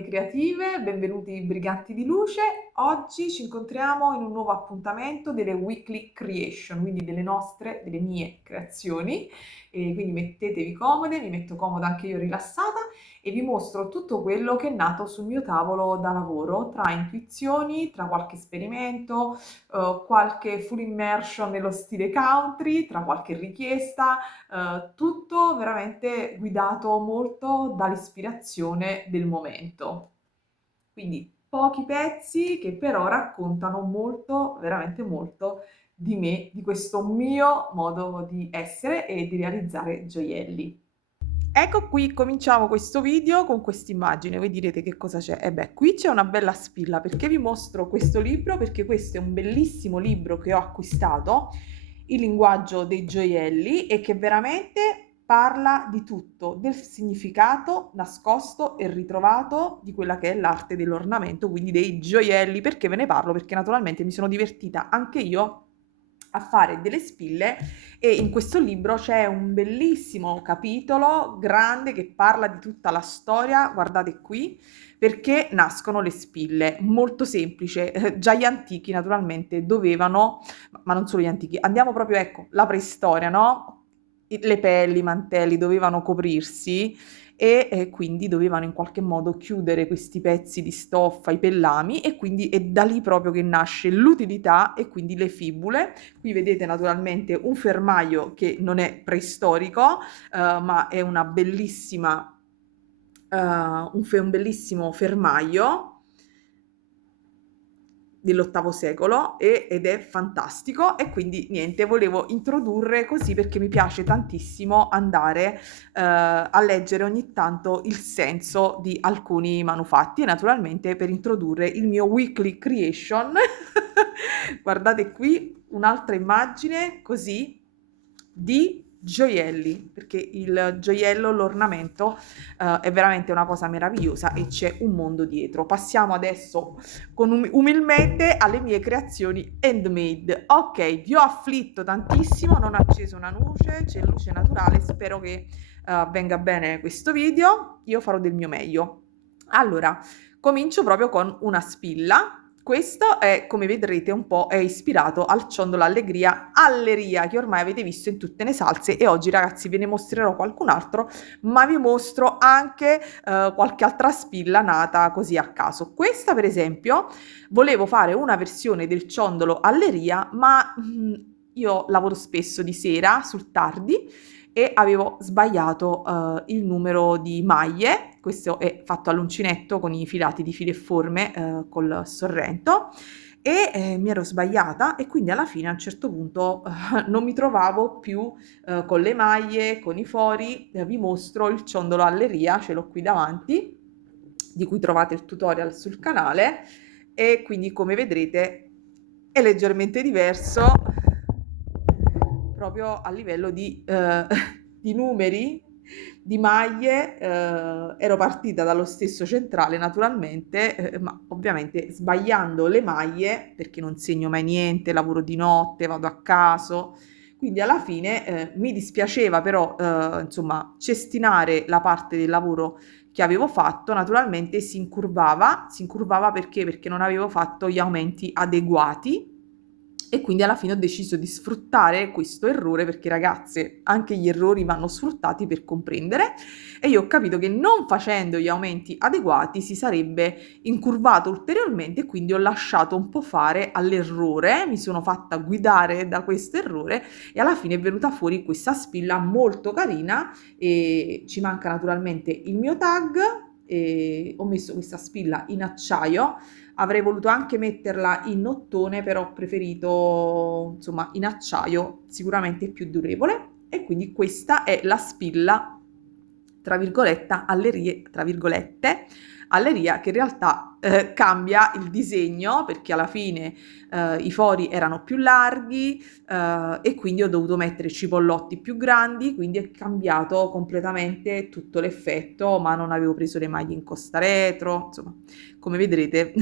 Anime Creative, benvenuti briganti di luce. Oggi ci incontriamo in un nuovo appuntamento delle Weekly Creation, quindi delle mie creazioni. E quindi mettetevi comode, mi metto comoda anche io rilassata e vi mostro tutto quello che è nato sul mio tavolo da lavoro, tra intuizioni, tra qualche esperimento, qualche full immersion nello stile country, tra qualche richiesta, tutto veramente guidato molto dall'ispirazione del momento. Quindi pochi pezzi che però raccontano molto, veramente molto di me, di questo mio modo di essere e di realizzare gioielli. Ecco qui, cominciamo questo video con quest'immagine, voi direte che cosa c'è? E beh, qui c'è una bella spilla, perché vi mostro questo libro? Perché questo è un bellissimo libro che ho acquistato, Il linguaggio dei gioielli, e che veramente parla di tutto, del significato nascosto e ritrovato di quella che è l'arte dell'ornamento, quindi dei gioielli. Perché ve ne parlo? Perché naturalmente mi sono divertita anche io a fare delle spille e in questo libro c'è un bellissimo capitolo grande che parla di tutta la storia, guardate qui, perché nascono le spille. Molto semplice, già gli antichi naturalmente dovevano, ma non solo gli antichi, andiamo proprio, ecco, la preistoria, no? Le pelli, i mantelli dovevano coprirsi e quindi dovevano in qualche modo chiudere questi pezzi di stoffa, i pellami, e quindi è da lì proprio che nasce l'utilità e quindi le fibule. Qui vedete naturalmente un fermaio che non è preistorico, ma è una bellissima, un bellissimo fermaio dell'VIII secolo ed è fantastico, e quindi niente, volevo introdurre così perché mi piace tantissimo andare a leggere ogni tanto il senso di alcuni manufatti, e naturalmente per introdurre il mio weekly creation guardate qui un'altra immagine così di gioielli, perché il gioiello, l'ornamento è veramente una cosa meravigliosa e c'è un mondo dietro. Passiamo adesso con umilmente alle mie creazioni handmade. Ok, vi ho afflitto tantissimo, non ho acceso una luce, c'è luce naturale, spero che venga bene questo video, io farò del mio meglio. Allora, comincio proprio con una spilla. Questo è, come vedrete, un po' è ispirato al ciondolo Alleria, che ormai avete visto in tutte le salse, e oggi ragazzi ve ne mostrerò qualcun altro, ma vi mostro anche qualche altra spilla nata così a caso. Questa per esempio volevo fare una versione del ciondolo Alleria, ma io lavoro spesso di sera sul tardi e avevo sbagliato il numero di maglie. Questo è fatto all'uncinetto con i filati di file e forme col sorrento, e mi ero sbagliata, e quindi alla fine a un certo punto non mi trovavo più con le maglie, con i fori. Vi mostro il ciondolo Alleria, ce l'ho qui davanti, di cui trovate il tutorial sul canale, e quindi come vedrete è leggermente diverso proprio a livello di, di numeri, di maglie. Ero partita dallo stesso centrale naturalmente, ma ovviamente sbagliando le maglie, perché non segno mai niente, lavoro di notte, vado a caso, quindi alla fine mi dispiaceva però insomma cestinare la parte del lavoro che avevo fatto. Naturalmente si incurvava perché? Perché non avevo fatto gli aumenti adeguati, e quindi alla fine ho deciso di sfruttare questo errore, perché ragazze, anche gli errori vanno sfruttati per comprendere, e io ho capito che non facendo gli aumenti adeguati si sarebbe incurvato ulteriormente, e quindi ho lasciato un po' fare all'errore, mi sono fatta guidare da questo errore, e alla fine è venuta fuori questa spilla molto carina. E ci manca naturalmente il mio tag, e ho messo questa spilla in acciaio. Avrei voluto anche metterla in ottone, però ho preferito insomma in acciaio, sicuramente più durevole, e quindi questa è la spilla tra virgolette alleria, che in realtà cambia il disegno, perché alla fine i fori erano più larghi, e quindi ho dovuto mettere cipollotti più grandi, quindi è cambiato completamente tutto l'effetto, ma non avevo preso le maglie in costa retro. Insomma, come vedrete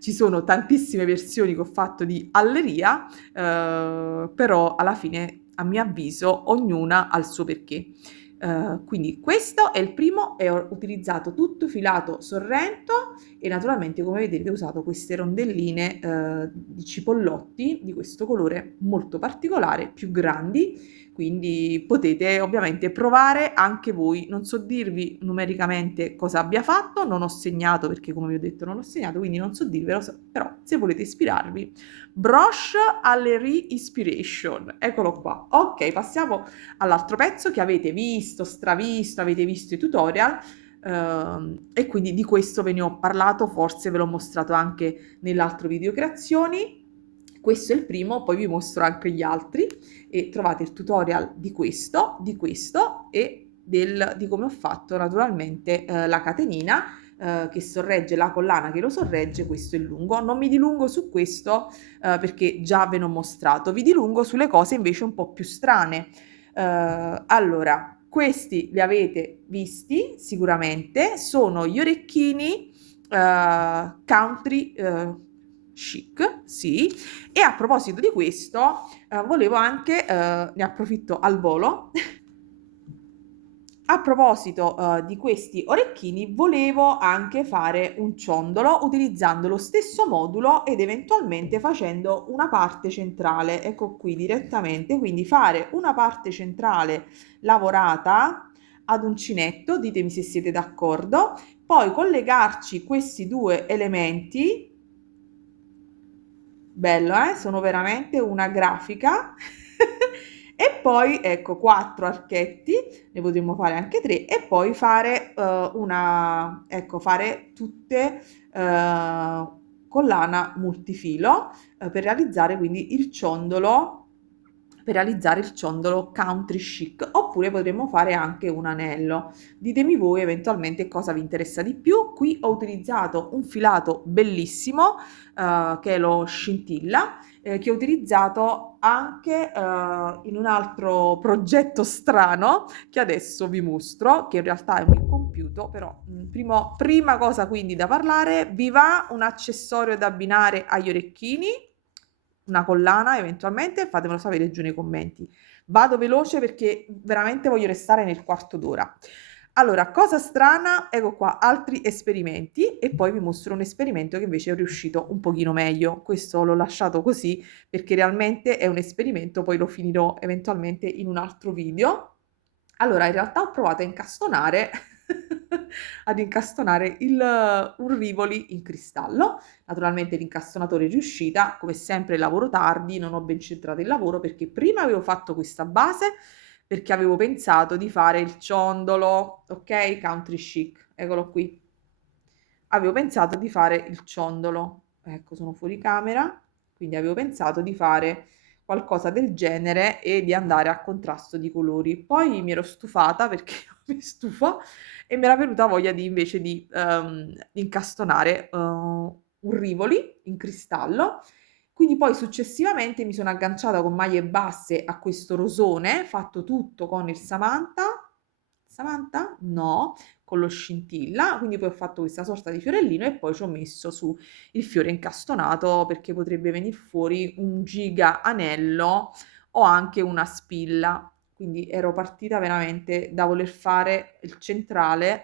ci sono tantissime versioni che ho fatto di alleria, però alla fine, a mio avviso, ognuna ha il suo perché. Quindi questo è il primo e ho utilizzato tutto filato Sorrento e naturalmente come vedete ho usato queste rondelline di cipollotti di questo colore molto particolare, più grandi, quindi potete ovviamente provare anche voi. Non so dirvi numericamente cosa abbia fatto, non ho segnato perché come vi ho detto non ho segnato, quindi non so dirvelo, però se volete ispirarvi, Broche Allery Inspiration, eccolo qua. Ok, passiamo all'altro pezzo che avete visto, stravisto, avete visto i tutorial. E quindi di questo ve ne ho parlato, forse ve l'ho mostrato anche nell'altro video creazioni. Questo è il primo, poi vi mostro anche gli altri e trovate il tutorial di questo e di come ho fatto naturalmente la catenina che sorregge la collana che lo sorregge, questo è il lungo. Non mi dilungo su questo perché già ve ne ho mostrato, vi dilungo sulle cose invece un po' più strane. Allora, questi li avete visti sicuramente, sono gli orecchini country chic, sì. E a proposito di questo, volevo anche, ne approfitto al volo, a proposito di questi orecchini, volevo anche fare un ciondolo utilizzando lo stesso modulo ed eventualmente facendo una parte centrale, ecco qui direttamente, quindi fare una parte centrale lavorata ad uncinetto, ditemi se siete d'accordo, poi collegarci questi due elementi. Bello, sono veramente una grafica. E poi ecco 4 archetti, ne potremmo fare anche 3 e poi fare fare tutte collana multifilo per realizzare quindi il ciondolo country chic, oppure potremmo fare anche un anello. Ditemi voi eventualmente cosa vi interessa di più. Qui ho utilizzato un filato bellissimo che è lo scintilla, che ho utilizzato anche in un altro progetto strano che adesso vi mostro, che in realtà è un incompiuto, però prima cosa quindi da parlare, vi va un accessorio da abbinare agli orecchini? Una collana eventualmente? Fatemelo sapere giù nei commenti. Vado veloce perché veramente voglio restare nel quarto d'ora. Allora, cosa strana, ecco qua altri esperimenti e poi vi mostro un esperimento che invece è riuscito un pochino meglio. Questo l'ho lasciato così perché realmente è un esperimento, poi lo finirò eventualmente in un altro video. Allora, in realtà ho provato a incastonare ad incastonare un Rivoli in cristallo. Naturalmente l'incastonatore è riuscita, come sempre lavoro tardi, non ho ben centrato il lavoro perché prima avevo fatto questa base perché avevo pensato di fare il ciondolo, ok? Country chic, eccolo qui. Avevo pensato di fare il ciondolo, ecco, sono fuori camera, quindi avevo pensato di fare qualcosa del genere e di andare a contrasto di colori. Poi mi ero stufata perché mi stufo e mi era venuta voglia di invece di incastonare un Rivoli in cristallo. Quindi poi successivamente mi sono agganciata con maglie basse a questo rosone, fatto tutto con il Samantha. Samantha? No, con lo scintilla, quindi poi ho fatto questa sorta di fiorellino e poi ci ho messo su il fiore incastonato perché potrebbe venire fuori un giga anello o anche una spilla. Quindi ero partita veramente da voler fare il centrale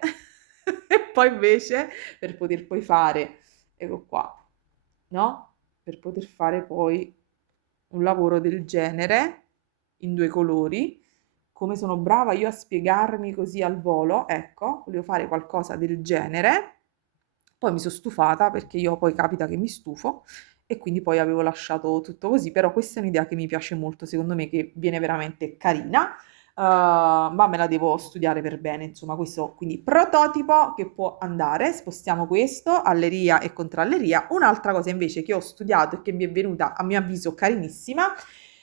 e poi invece per poter poi fare, ecco qua, no? Per poter fare poi un lavoro del genere in 2 colori. Come sono brava io a spiegarmi così al volo, ecco, volevo fare qualcosa del genere. Poi mi sono stufata perché io poi capita che mi stufo e quindi poi avevo lasciato tutto così, però questa è un'idea che mi piace molto, secondo me che viene veramente carina, ma me la devo studiare per bene, insomma, questo quindi prototipo che può andare, spostiamo questo, alleria e contralleria. Un'altra cosa invece che ho studiato e che mi è venuta a mio avviso carinissima,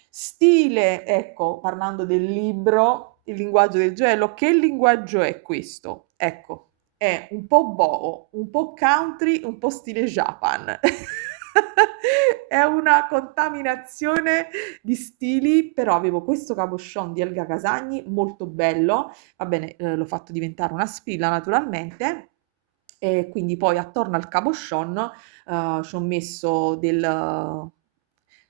stile, ecco, parlando del libro, il linguaggio del gioiello, che linguaggio è questo? Ecco, è un po' boho, un po' country, un po' stile Japan. È una contaminazione di stili, però avevo questo cabochon di Elga Casagni molto bello, va bene, l'ho fatto diventare una spilla naturalmente, e quindi poi attorno al cabochon ci ho messo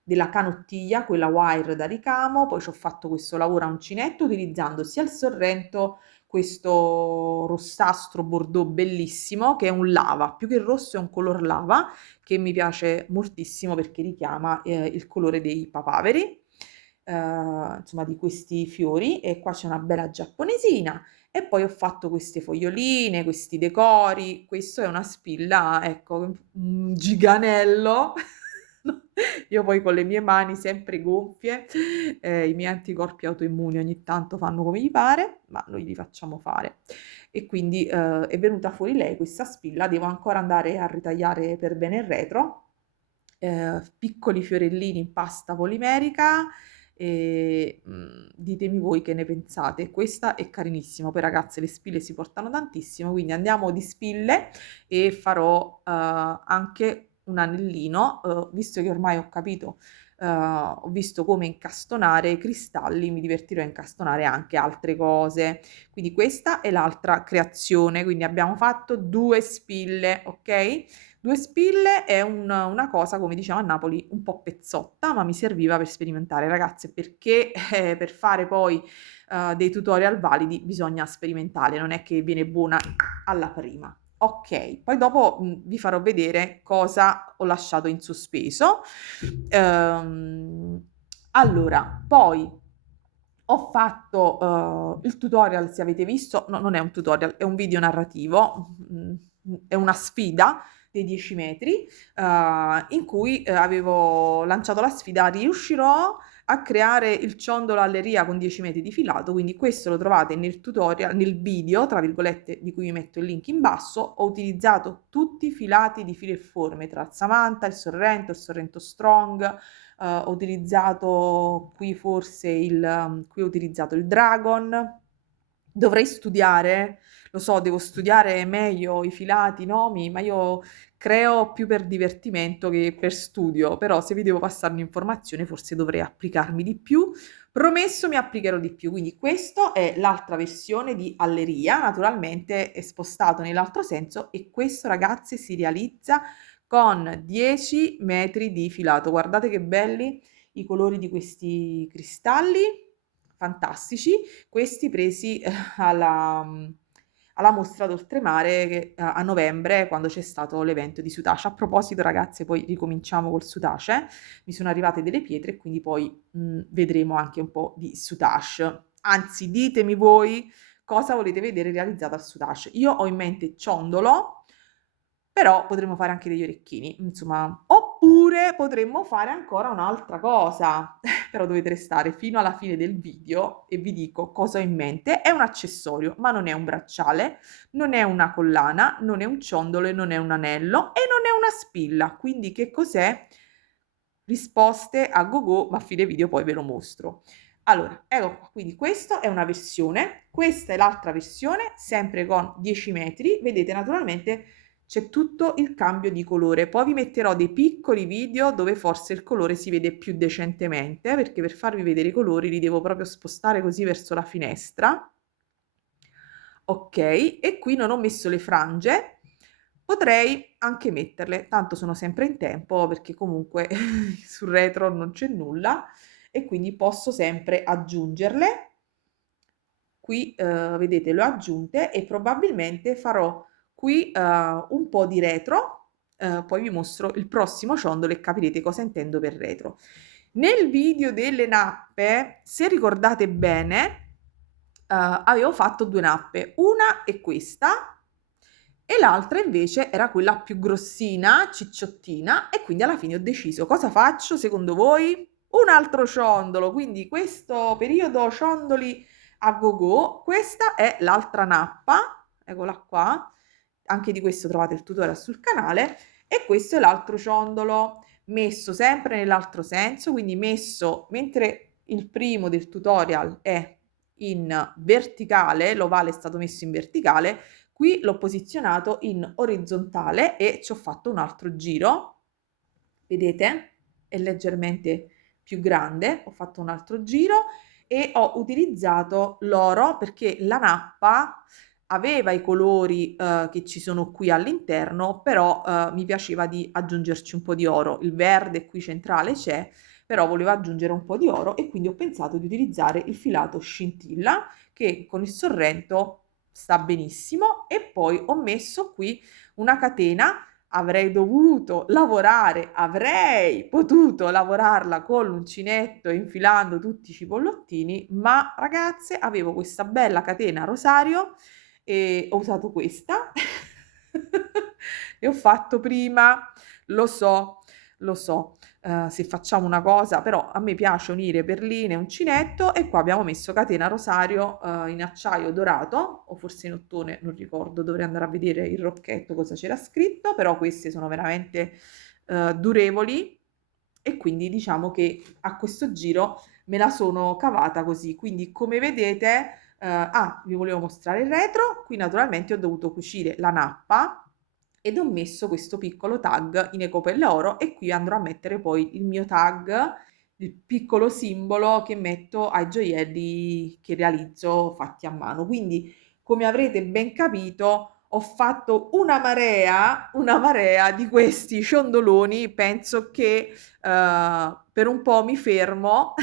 della canottiglia, quella wire da ricamo, poi ci ho fatto questo lavoro a uncinetto utilizzando sia il sorrento, questo rossastro bordeaux bellissimo, che è un lava, più che rosso è un color lava, che mi piace moltissimo perché richiama il colore dei papaveri, insomma di questi fiori, e qua c'è una bella giapponesina. E poi ho fatto queste foglioline, questi decori, questo è una spilla, ecco, un giganello. Io poi con le mie mani sempre gonfie, i miei anticorpi autoimmuni ogni tanto fanno come gli pare, ma noi li facciamo fare. E quindi è venuta fuori lei questa spilla, devo ancora andare a ritagliare per bene il retro, piccoli fiorellini in pasta polimerica, e ditemi voi che ne pensate. Questa è carinissima, poi ragazze le spille si portano tantissimo, quindi andiamo di spille e farò anche un anellino, visto che ormai ho capito, ho visto come incastonare i cristalli, mi divertirò a incastonare anche altre cose. Quindi questa è l'altra creazione, quindi abbiamo fatto 2 spille, ok? 2 spille è una cosa, come diciamo a Napoli, un po' pezzotta, ma mi serviva per sperimentare, ragazze, perché per fare poi dei tutorial validi bisogna sperimentare, non è che viene buona alla prima. Ok, poi dopo vi farò vedere cosa ho lasciato in sospeso. Allora, poi ho fatto il tutorial, se avete visto, no, non è un tutorial, è un video narrativo, è una sfida dei 10 metri, in cui avevo lanciato la sfida: riuscirò a creare il ciondolo alleria con 10 metri di filato. Quindi questo lo trovate nel tutorial, nel video, tra virgolette, di cui vi metto il link in basso. Ho utilizzato tutti i filati di filo e forme, tra il Samantha, il Sorrento Strong, ho utilizzato qui forse qui ho utilizzato il Dragon. Dovrei studiare, lo so, devo studiare meglio i filati, i nomi, ma io creo più per divertimento che per studio, però se vi devo passare un'informazione forse dovrei applicarmi di più. Promesso, mi applicherò di più. Quindi questo è l'altra versione di Alleria, naturalmente è spostato nell'altro senso, e questo, ragazzi, si realizza con 10 metri di filato. Guardate che belli i colori di questi cristalli, fantastici, questi presi alla mostra d'oltremare a novembre, quando c'è stato l'evento di Sutace. A proposito, ragazze, poi ricominciamo col Sutace, mi sono arrivate delle pietre e quindi poi vedremo anche un po' di Sutace. Anzi, ditemi voi cosa volete vedere realizzato al Sutace. Io ho in mente ciondolo, però potremmo fare anche degli orecchini, insomma, oppure potremmo fare ancora un'altra cosa, però dovete restare fino alla fine del video e vi dico cosa ho in mente. È un accessorio, ma non è un bracciale, non è una collana, non è un ciondolo e non è un anello e non è una spilla. Quindi che cos'è? Risposte a gogo, ma a fine video poi ve lo mostro. Allora, ecco qua, quindi questa è una versione, questa è l'altra versione, sempre con 10 metri. Vedete, naturalmente c'è tutto il cambio di colore. Poi vi metterò dei piccoli video dove forse il colore si vede più decentemente, perché per farvi vedere i colori li devo proprio spostare così verso la finestra. Ok, e qui non ho messo le frange, potrei anche metterle, tanto sono sempre in tempo perché comunque sul retro non c'è nulla e quindi posso sempre aggiungerle. Qui vedete, le ho aggiunte e probabilmente farò qui un po' di retro, poi vi mostro il prossimo ciondolo e capirete cosa intendo per retro. Nel video delle nappe, se ricordate bene, avevo fatto 2 nappe, una è questa e l'altra invece era quella più grossina, cicciottina, e quindi alla fine ho deciso cosa faccio secondo voi? Un altro ciondolo, quindi questo periodo ciondoli a go-go. Questa è l'altra nappa, eccola qua, anche di questo trovate il tutorial sul canale, e questo è l'altro ciondolo, messo sempre nell'altro senso, quindi messo mentre il primo del tutorial è in verticale, l'ovale è stato messo in verticale, qui l'ho posizionato in orizzontale e ci ho fatto un altro giro, vedete? È leggermente più grande, ho fatto un altro giro e ho utilizzato l'oro perché la nappa aveva i colori che ci sono qui all'interno, però mi piaceva di aggiungerci un po' di oro. Il verde qui centrale c'è, però volevo aggiungere un po' di oro e quindi ho pensato di utilizzare il filato scintilla che con il Sorrento sta benissimo. E poi ho messo qui una catena. Avrei potuto lavorarla con l'uncinetto infilando tutti i cipollottini, ma ragazze avevo questa bella catena rosario e ho usato questa e ho fatto prima, lo so, lo so, se facciamo una cosa, però a me piace unire perline e uncinetto e qua abbiamo messo catena rosario in acciaio dorato o forse in ottone, non ricordo, dovrei andare a vedere il rocchetto cosa c'era scritto, però queste sono veramente durevoli e quindi diciamo che a questo giro me la sono cavata così. Quindi come vedete, vi volevo mostrare il retro, qui naturalmente ho dovuto cucire la nappa ed ho messo questo piccolo tag in ecopelle oro e qui andrò a mettere poi il mio tag, il piccolo simbolo che metto ai gioielli che realizzo fatti a mano. Quindi come avrete ben capito ho fatto una marea di questi ciondoloni, penso che per un po' mi fermo,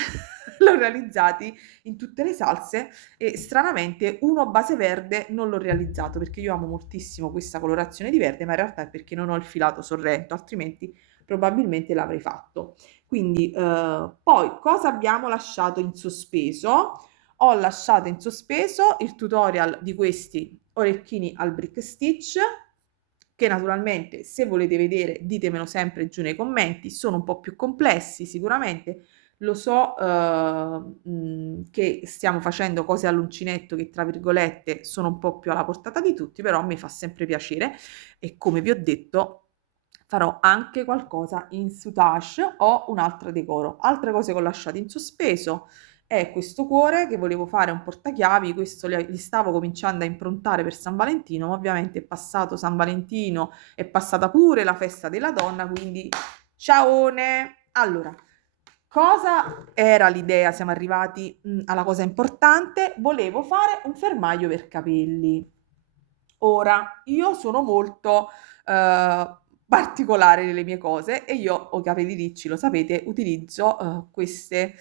l'ho realizzati in tutte le salse e stranamente uno base verde non l'ho realizzato perché io amo moltissimo questa colorazione di verde, ma in realtà è perché non ho il filato Sorrento, altrimenti probabilmente l'avrei fatto. Quindi poi cosa abbiamo lasciato in sospeso? Ho lasciato in sospeso il tutorial di questi orecchini al brick stitch che naturalmente se volete vedere ditemelo sempre giù nei commenti, sono un po' più complessi sicuramente, lo so che stiamo facendo cose all'uncinetto che tra virgolette sono un po' più alla portata di tutti, però a me fa sempre piacere e come vi ho detto farò anche qualcosa in soutache o un altro decoro. Altre cose che ho lasciato in sospeso è questo cuore che volevo fare un portachiavi, questo li stavo cominciando a improntare per San Valentino, ma ovviamente è passato San Valentino, è passata pure la festa della donna, quindi ciaone! Allora, cosa era l'idea? Siamo arrivati alla cosa importante, volevo fare un fermaglio per capelli. Ora, io sono molto particolare nelle mie cose e io ho i capelli ricci, lo sapete, utilizzo queste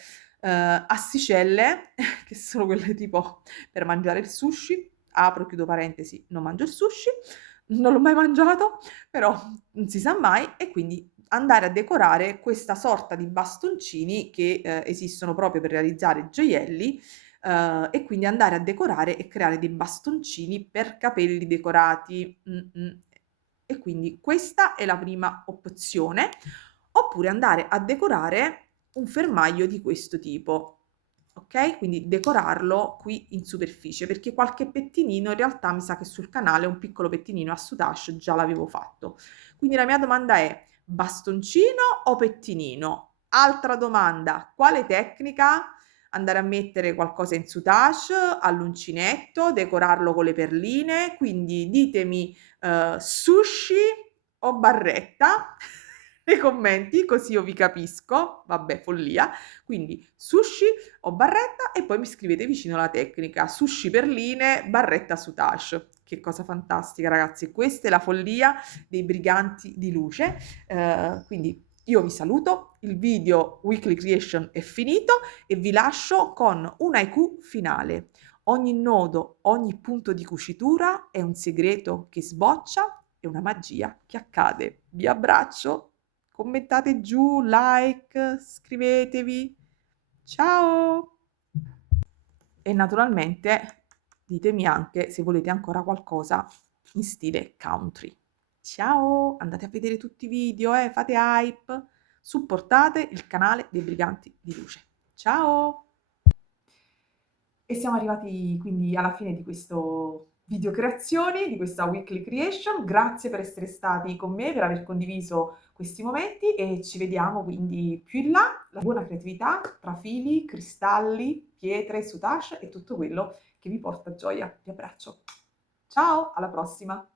asticelle che sono quelle tipo per mangiare il sushi. Apro e chiudo parentesi, non mangio il sushi, non l'ho mai mangiato, però non si sa mai e quindi andare a decorare questa sorta di bastoncini che esistono proprio per realizzare gioielli e quindi andare a decorare e creare dei bastoncini per capelli decorati. E quindi questa è la prima opzione, oppure andare a decorare un fermaglio di questo tipo. Ok? Quindi decorarlo qui in superficie, perché qualche pettinino in realtà mi sa che sul canale un piccolo pettinino a soutache già l'avevo fatto. Quindi la mia domanda è bastoncino o pettinino? Altra domanda, quale tecnica? Andare a mettere qualcosa in soutache, all'uncinetto, decorarlo con le perline, quindi ditemi sushi o barretta nei commenti, così io vi capisco, vabbè follia, quindi sushi o barretta e poi mi scrivete vicino la tecnica, sushi perline, barretta soutache. Che cosa fantastica ragazzi, questa è la follia dei briganti di luce, quindi io vi saluto, il video Weekly Creation è finito e vi lascio con un haiku finale. Ogni nodo, ogni punto di cucitura è un segreto che sboccia e una magia che accade. Vi abbraccio, commentate giù, like, scrivetevi. Ciao! E naturalmente ditemi anche se volete ancora qualcosa in stile country. Ciao, andate a vedere tutti i video, fate hype, supportate il canale dei Briganti di Luce. Ciao! E siamo arrivati quindi alla fine di questo video creazioni, di questa weekly creation. Grazie per essere stati con me, per aver condiviso questi momenti e ci vediamo quindi più in là. La buona creatività tra fili, cristalli, pietre, soutache e tutto quello che vi porta gioia. Vi abbraccio. Ciao, alla prossima!